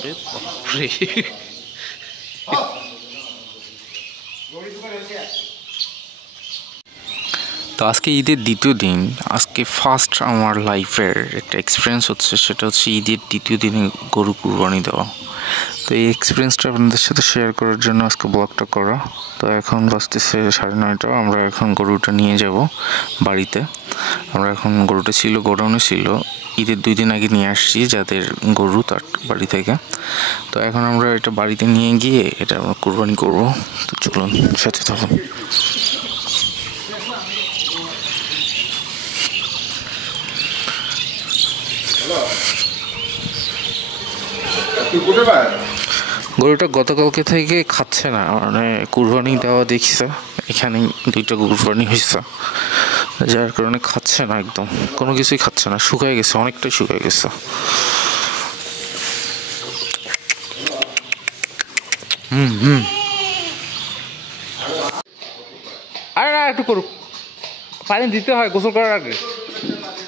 তো আজকে ঈদের দ্বিতীয় দিন। আজকে ফার্স্ট আমার লাইফের একটা এক্সপিরিয়েন্স হচ্ছে, সেটা হচ্ছে ঈদের দ্বিতীয় দিনে গরু কুরবানি দেওয়া। তো এই এক্সপিরিয়েন্সটা আপনাদের সাথে শেয়ার করার জন্য আজকে ব্লগটা করা। তো এখন বাজতেছে 9:30। আমরা এখন গরুটা নিয়ে যাব বাড়িতে। আমরা এখন গরুটা ছিল গোডাউনে ছিল, ঈদের 2 দিন আগে নিয়ে আসছি যাদের গরু তার বাড়ি থেকে। তো এখন আমরা এটা বাড়িতে নিয়ে গিয়ে এটা আমরা কুরবানি করবো। তো চলুন সাথে থাকুন। গরুটা গতকালকে থেকে খাচ্ছে না, মানে কুরবানি দেওয়া দেখছে, এখানেই 2টা কুরবানি হয়েছে, যার কারণে খাচ্ছে না, একদম কোনো কিছুই খাচ্ছে না, শুকায় গেছে, অনেকটাই শুকায় গেছে। আরে না, একটু করুক, পানি দিতে হয় গোসল করার আগে।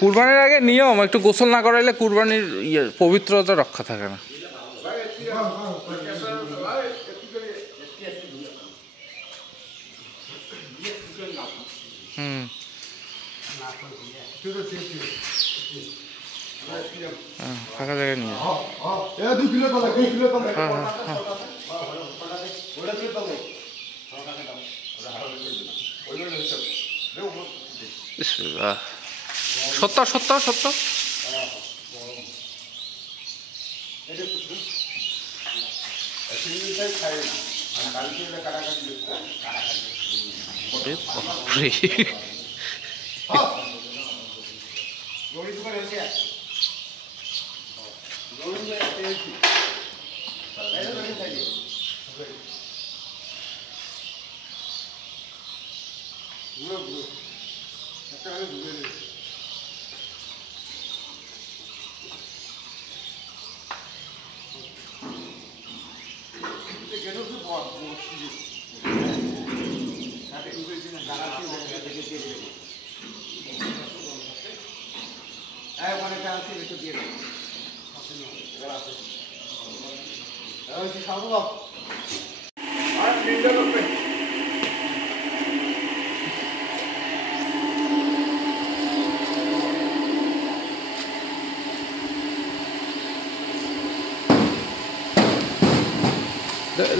কুরবানির আগে নিয়ম, একটু গোসল না করাইলে কুরবানির পবিত্রতা রক্ষা থাকে না। ফাঁকা জায়গায় নিয়ে সত্তর সত্তর সত্তর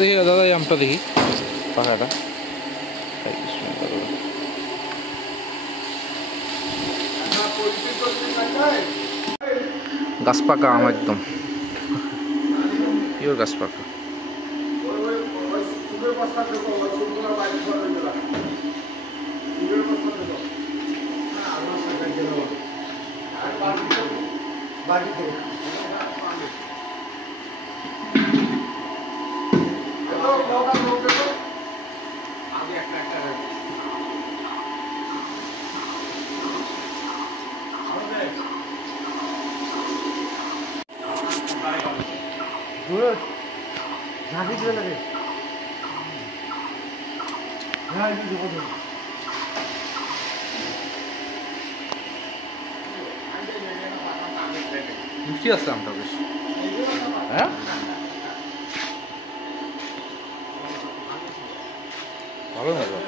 দেখি দাদা, এই আমটা দেখি পাখাটা, গাছ পাকা আম, একদম পিওর গাছ পাকা। মিষ্টি আছে আমটা বেশ, হ্যাঁ ভালো মজা।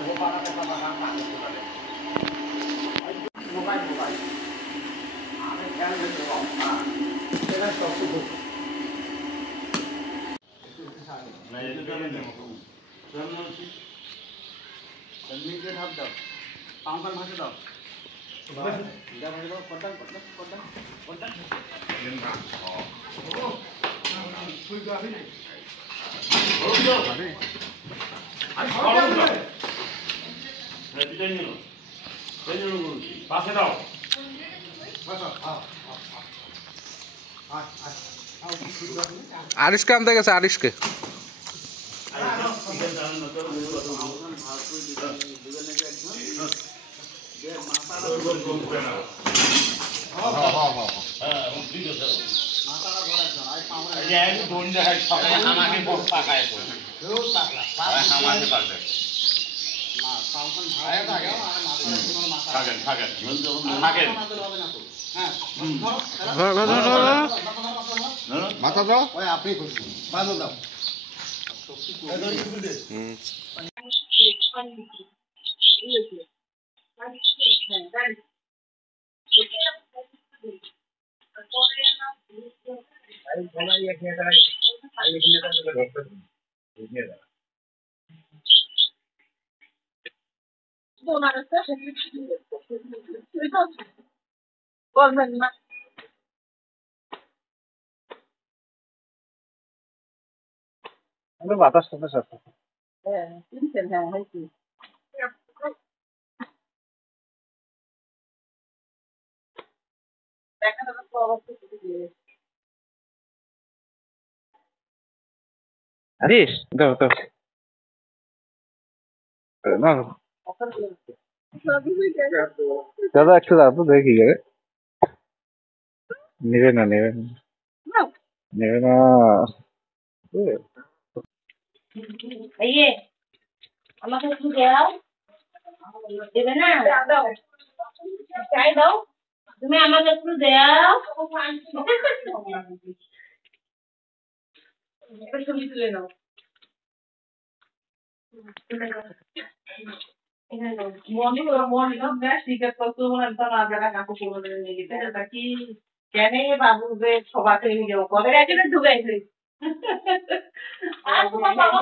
আরিশকে আনতে গেছে, আরিশকে মাথা দাও ওই আপনি করছেন মাথা দাও বাতাস টাতাস আছে আরিস দাও দাও না দাদা একটু দাও তো দেখি যাবে নেবে না নেবে না নেবে না আমাকে একটু দাও দেবে না চাই দাও তুমি আমাকে একটু দাও ছবি তুলে নাও কেন বাবু সবাই করে একজনে ঢুকাইছে আর তোমার বাবা